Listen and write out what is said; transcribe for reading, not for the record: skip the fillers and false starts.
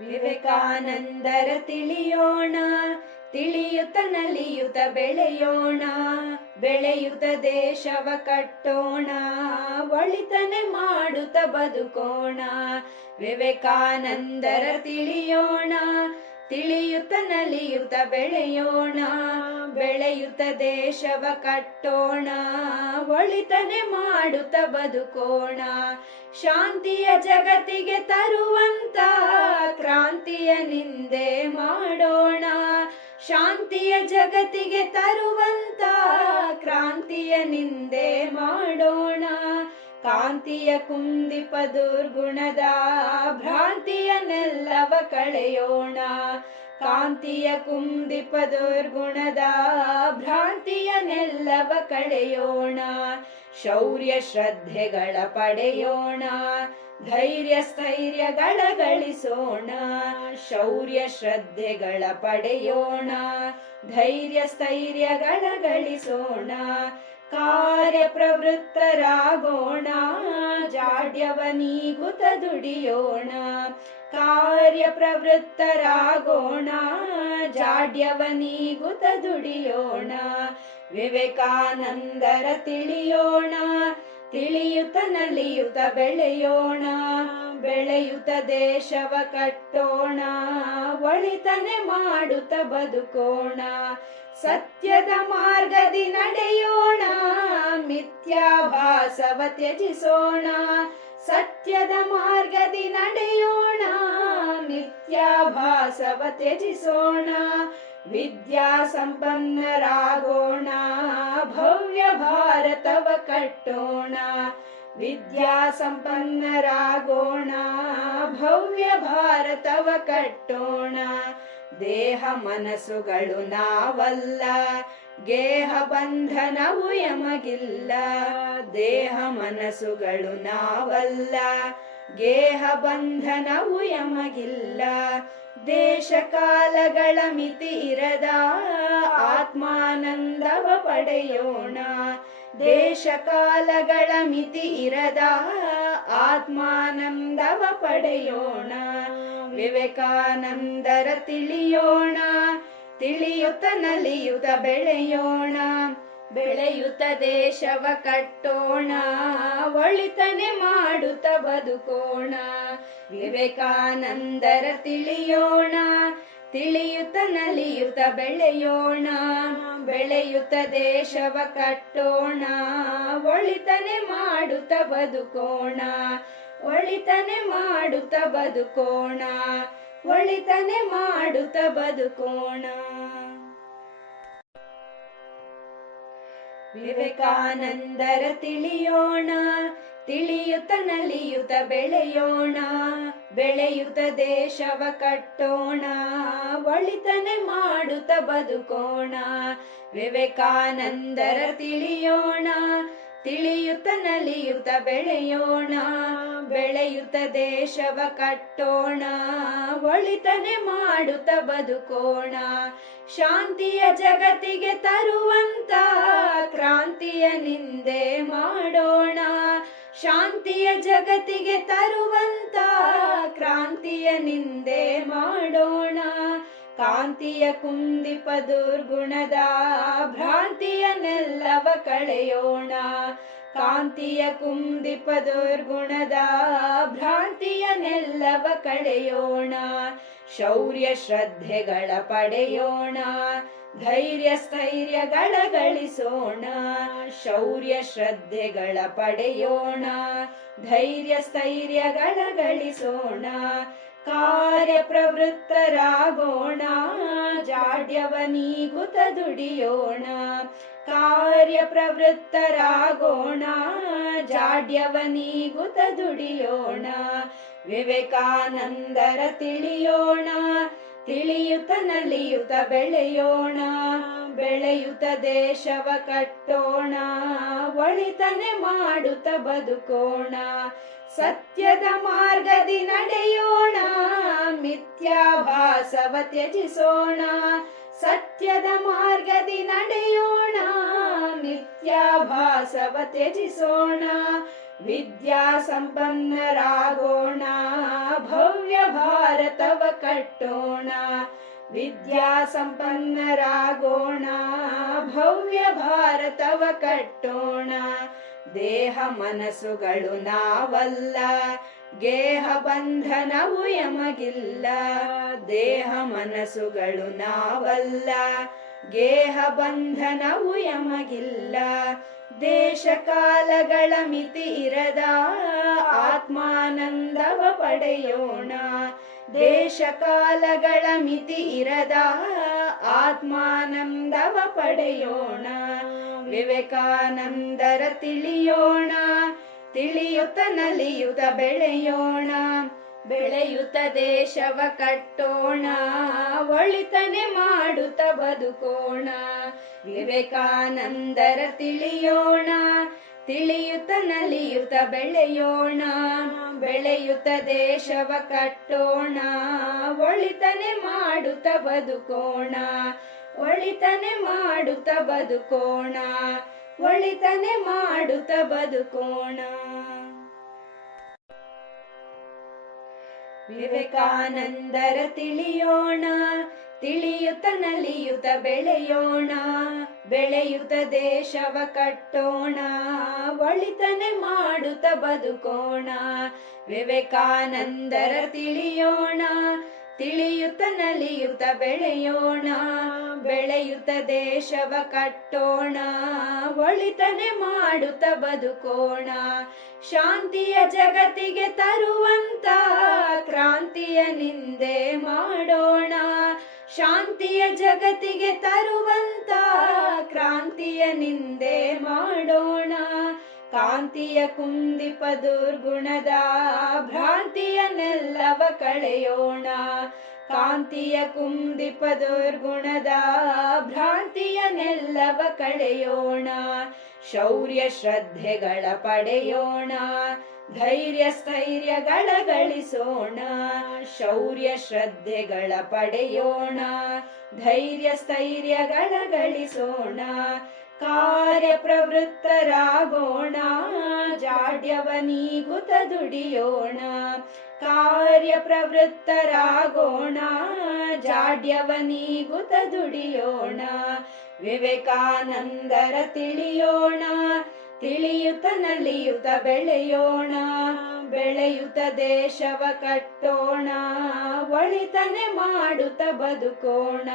ವಿವೇಕಾನಂದರ ತಿಳಿಯೋಣ, ತಿಳಿಯುತ್ತ ನಲಿಯುತ್ತ ಬೆಳೆಯೋಣ, ಬೆಳೆಯುತ್ತ ದೇಶವ ಕಟ್ಟೋಣ, ಒಳಿತನೆ ಮಾಡುತ್ತ ಬದುಕೋಣ. ವಿವೇಕಾನಂದರ ತಿಳಿಯೋಣ, ತಿಳಿಯುತ್ತ ನಲಿಯುತ್ತ ಬೆಳೆಯೋಣ, ಬೆಳೆಯುತ್ತ ದೇಶವ ಕಟ್ಟೋಣ, ಒಳಿತನೆ ಮಾಡುತ್ತ ಬದುಕೋಣ. ಶಾಂತಿಯ ಜಗತ್ತಿಗೆ ತರುವಂತ ಕ್ರಾಂತಿಯ ನಿಂದೆ ಮಾಡೋಣ, ಶಾಂತಿಯ ಜಗತ್ತಿಗೆ ತರುವಂತ ಕ್ರಾಂತಿಯ ನಿಂದೆ ಮಾಡೋಣ. ಕಾಂತಿಯ ಕುಂದಿಪ ದುರ್ಗುಣದ ಭ್ರಾಂತಿಯನ್ನೆಲ್ಲವ ಕಳೆಯೋಣ, ಕಾಂತಿಯ ಕುಂದಿಪ ದುರ್ಗುಣದ ಭ್ರಾಂತಿಯನ್ನೆಲ್ಲವ ಕಳೆಯೋಣ. ಶೌರ್ಯ ಶ್ರದ್ಧೆಗಳ ಪಡೆಯೋಣ, ಧೈರ್ಯ ಸ್ಥೈರ್ಯಗಳ ಗಳಿಸೋಣ, ಶೌರ್ಯ ಶ್ರದ್ಧೆಗಳ ಪಡೆಯೋಣ, ಧೈರ್ಯ ಸ್ಥೈರ್ಯಗಳ ಗಳಿಸೋಣ. ಕಾರ್ಯ ಪ್ರವೃತ್ತರಾಗೋಣ, ಜಾಡ್ಯವ ನೀಗುತ್ತ ದುಡಿಯೋಣ, ಕಾರ್ಯ ಪ್ರವೃತ್ತರಾಗೋಣ, ಜಾಡ್ಯವ ನೀಗುತ್ತ ದುಡಿಯೋಣ. ವಿವೇಕಾನಂದರ ತಿಳಿಯೋಣ, ತಿಳಿಯುತ್ತ ನಲಿಯುತ್ತ ಬೆಳೆಯೋಣ, ಬೆಳೆಯುತ್ತ ದೇಶವ ಕಟ್ಟೋಣ, ಒಳಿತನೆ ಮಾಡುತ್ತ ಬದುಕೋಣ. ಸತ್ಯದ ಮಾರ್ಗದಿ ನಡೆಯೋಣ, ಮಿಥ್ಯಾಭಾಸವ ತ್ಯಜಿಸೋಣ, ಸತ್ಯದ ಮಾರ್ಗದಿ ನಡೆಯೋಣ, ಮಿಥ್ಯಾಭಾಸವ ತ್ಯಜಿಸೋಣ. ವಿದ್ಯಾ ಸಂಪನ್ನರಾಗೋಣ, ಭವ್ಯ ಭಾರತವ ಕಟ್ಟೋಣ, ವಿದ್ಯಾ ಸಂಪನ್ನರಾಗೋಣ, ಭವ್ಯ ಭಾರತವ ಕಟ್ಟೋಣ. ದೇಹ ಮನಸ್ಸುಗಳು ನಾವಲ್ಲ, ಗೇಹ ಬಂಧನವು ಯಮಗಿಲ್ಲ, ದೇಹ ಮನಸ್ಸುಗಳು ನಾವಲ್ಲ, ಗೇಹ ಬಂಧನವು ಯಮಗಿಲ್ಲ. ದೇಶ ಕಾಲಗಳ ಮಿತಿ ಇರದ ಆತ್ಮಾನಂದವ ಪಡೆಯೋಣ, ದೇಶ ಕಾಲಗಳ ಮಿತಿ ಇರದ ಆತ್ಮಾನಂದವ ಪಡೆಯೋಣ. ವಿವೇಕಾನಂದರ ತಿಳಿಯೋಣ, ತಿಳಿಯುತ್ತ ನಲಿಯುತ್ತ ಬೆಳೆಯೋಣ, ಬೆಳೆಯುತ್ತ ದೇಶವ ಕಟ್ಟೋಣ, ಒಳಿತನೆ ಮಾಡುತ್ತ ಬದುಕೋಣ. ವಿವೇಕಾನಂದರ ತಿಳಿಯೋಣ, ತಿಳಿಯುತ್ತ ನಲಿಯುತ್ತ ಬೆಳೆಯೋಣ, ಬೆಳೆಯುತ್ತ ದೇಶವ ಕಟ್ಟೋಣ, ಒಳಿತನೆ ಮಾಡುತ್ತ ಬದುಕೋಣ, ಒಳಿತನೆ ಮಾಡುತ್ತ ಬದುಕೋಣ, ಒಳಿತನೆ ಮಾಡುತ್ತ ಬದುಕೋಣ. ವಿವೇಕಾನಂದರ ತಿಳಿಯೋಣ, ತಿಳಿಯುತ್ತ ನಲಿಯುತ್ತ ಬೆಳೆಯೋಣ, ಬೆಳೆಯುತ್ತ ದೇಶವ ಕಟ್ಟೋಣ, ಒಳಿತನೆ ಮಾಡುತ್ತ ಬದುಕೋಣ. ವಿವೇಕಾನಂದರ ತಿಳಿಯೋಣ, ತಿಳಿಯುತ್ತ ನಲಿಯುತ್ತ ಬೆಳೆಯೋಣ, ಬೆಳೆಯುತ್ತ ದೇಶವ ಕಟ್ಟೋಣ, ಒಳಿತನೆ ಮಾಡುತ್ತ ಬದುಕೋಣ. ಶಾಂತಿಯ ಜಗತ್ತಿಗೆ ತರುವಂತ ಕ್ರಾಂತಿಯ ನಿಂದೆ ಮಾಡೋಣ, ಶಾಂತಿಯ ಜಗತ್ತಿಗೆ ತರುವಂತ ಕ್ರಾಂತಿಯ ನಿಂದೆ ಮಾಡೋಣ. ಕಾಂತಿಯ ಕುಂದಿಪ ದುರ್ಗುಣದ ಭ್ರಾಂತಿಯನ್ನೆಲ್ಲವ ಕಳೆಯೋಣ, ಕಾಂತಿಯ ಕುಂದಿಪ ದುರ್ಗುಣದ ಭ್ರಾಂತಿಯನ್ನೆಲ್ಲವ ಕಳೆಯೋಣ. ಶೌರ್ಯ ಶ್ರದ್ಧೆಗಳ ಪಡೆಯೋಣ, ಧೈರ್ಯ ಸ್ಥೈರ್ಯಗಳ ಗಳಿಸೋಣ, ಶೌರ್ಯ ಶ್ರದ್ಧೆಗಳ ಪಡೆಯೋಣ, ಧೈರ್ಯ ಸ್ಥೈರ್ಯಗಳ ಗಳಿಸೋಣ. ಕಾರ್ಯ ಪ್ರವೃತ್ತರಾಗೋಣ, ಜಾಡ್ಯವ ನೀಗುತ್ತ ದುಡಿಯೋಣ, ಕಾರ್ಯ ಪ್ರವೃತ್ತರಾಗೋಣ, ಜಾಡ್ಯವ ನೀಗುತ್ತ ದುಡಿಯೋಣ. ವಿವೇಕಾನಂದರ ತಿಳಿಯೋಣ, ತಿಳಿಯುತ್ತ ನಲಿಯುತ್ತ ಬೆಳೆಯೋಣ, ಬೆಳೆಯುತ್ತ ದೇಶವ ಕಟ್ಟೋಣ, ಒಳಿತನೆ ಮಾಡುತ್ತ ಬದುಕೋಣ. ಸತ್ಯದ ಮಾರ್ಗದಿ ನಡೆಯೋಣ, ಮಿಥ್ಯಾಭಾಸವ ತ್ಯಜಿಸೋಣ, ಸತ್ಯದ ಮಾರ್ಗದಿ ನಡೆಯೋಣ, ಮಿಥ್ಯಾಭಾಸವ ತ್ಯಜಿಸೋಣ. ವಿದ್ಯಾ ಸಂಪನ್ನರಾಗೋಣ, ಭವ್ಯ ಭಾರತ ಭಾರತವ ಕಟ್ಟೋಣ. ವಿದ್ಯಾ ಸಂಪನ್ನರಾಗೋಣ, ಭವ್ಯ ಭಾರತವ ಕಟ್ಟೋಣ. ದೇಹ ಮನಸ್ಸುಗಳು ನಾವಲ್ಲ, ಗೇಹ ಬಂಧನವು ಯಮಗಿಲ್ಲ. ದೇಹ ಮನಸ್ಸುಗಳು ನಾವಲ್ಲ, ಗೇಹ ಬಂಧನವು ಯಮಗಿಲ್ಲ. ದೇಶ ಕಾಲಗಳ ಮಿತಿ ಇರದ ಆತ್ಮಾನಂದವ ಪಡೆಯೋಣ. ದೇಶ ಕಾಲಗಳ ಮಿತಿ ಇರದ ಆತ್ಮಾನಂದವ ಪಡೆಯೋಣ. ವಿವೇಕಾನಂದರ ತಿಳಿಯೋಣ, ತಿಳಿಯುತ್ತ ನಲಿಯುತ್ತ ಬೆಳೆಯೋಣ. ಬೆಳೆಯುತ್ತ ದೇಶವ ಕಟ್ಟೋಣ, ಒಳಿತನೆ ಮಾಡುತ್ತ ಬದುಕೋಣ. ವಿವೇಕಾನಂದರ ತಿಳಿಯೋಣ, ತಿಳಿಯುತ್ತ ನಲಿಯುತ್ತ ಬೆಳೆಯೋಣ. ಬೆಳೆಯುತ್ತ ದೇಶವ ಕಟ್ಟೋಣ, ಒಳಿತನೆ ಮಾಡುತ್ತ ಬದುಕೋಣ. ಒಳಿತನೆ ಮಾಡುತ್ತ ಬದುಕೋಣ, ಒಳಿತನೆ ಮಾಡುತ್ತ ಬದುಕೋಣ. ವಿವೇಕಾನಂದರ ತಿಳಿಯೋಣ, ತಿಳಿಯುತ್ತ ನಲಿಯುತ್ತ ಬೆಳೆಯೋಣ. ಬೆಳೆಯುತ್ತ ದೇಶವ ಕಟ್ಟೋಣ, ಒಳಿತನೆ ಮಾಡುತ್ತ ಬದುಕೋಣ. ವಿವೇಕಾನಂದರ ತಿಳಿಯೋಣ, ತಿಳಿಯುತ್ತ ನಲಿಯುತ್ತ ಬೆಳೆಯೋಣ. ಬೆಳೆಯುತ್ತ ದೇಶವ ಕಟ್ಟೋಣ, ಒಳಿತನೆ ಮಾಡುತ್ತ ಬದುಕೋಣ. ಶಾಂತಿಯ ಜಗತ್ತಿಗೆ ತರುವಂತ ಕ್ರಾಂತಿಯ ನಿಂದೆ ಮಾಡೋಣ. ಶಾಂತಿಯ ಜಗತ್ತಿಗೆ ತರುವಂತ ಕ್ರಾಂತಿಯ ನಿಂದೆ ಮಾಡೋಣ. ಕಾಂತಿಯ ಕುಂದಿಪ ದುರ್ಗುಣದ ಭ್ರಾಂತಿಯನ್ನೆಲ್ಲವ ಕಳೆಯೋಣ. ಕಾಂತಿಯ ಕುಂದಿಪ ದುರ್ಗುಣದ ಭ್ರಾಂತಿಯನ್ನೆಲ್ಲವ ಕಳೆಯೋಣ. ಶೌರ್ಯ ಶ್ರದ್ಧೆಗಳ ಪಡೆಯೋಣ, ಧೈರ್ಯ ಸ್ಥೈರ್ಯಗಳ ಗಳಿಸೋಣ. ಶೌರ್ಯ ಶ್ರದ್ಧೆಗಳ ಪಡೆಯೋಣ, ಧೈರ್ಯ ಸ್ಥೈರ್ಯಗಳ ಗಳಿಸೋಣ. ಕಾರ್ಯ ಪ್ರವೃತ್ತರಾಗೋಣ, ಜಾಡ್ಯವ ನೀಗುತ್ತ ದುಡಿಯೋಣ. ಕಾರ್ಯ ಪ್ರವೃತ್ತರಾಗೋಣ, ಜಾಡ್ಯವ ನೀಗುತ್ತ ದುಡಿಯೋಣ. ವಿವೇಕಾನಂದರ ತಿಳಿಯೋಣ, ತಿಳಿಯುತ್ತ ನಲಿಯುತ್ತ ಬೆಳೆಯೋಣ. ಬೆಳೆಯುತ್ತ ದೇಶವ ಕಟ್ಟೋಣ, ಒಳಿತನೆ ಮಾಡುತ್ತ ಬದುಕೋಣ.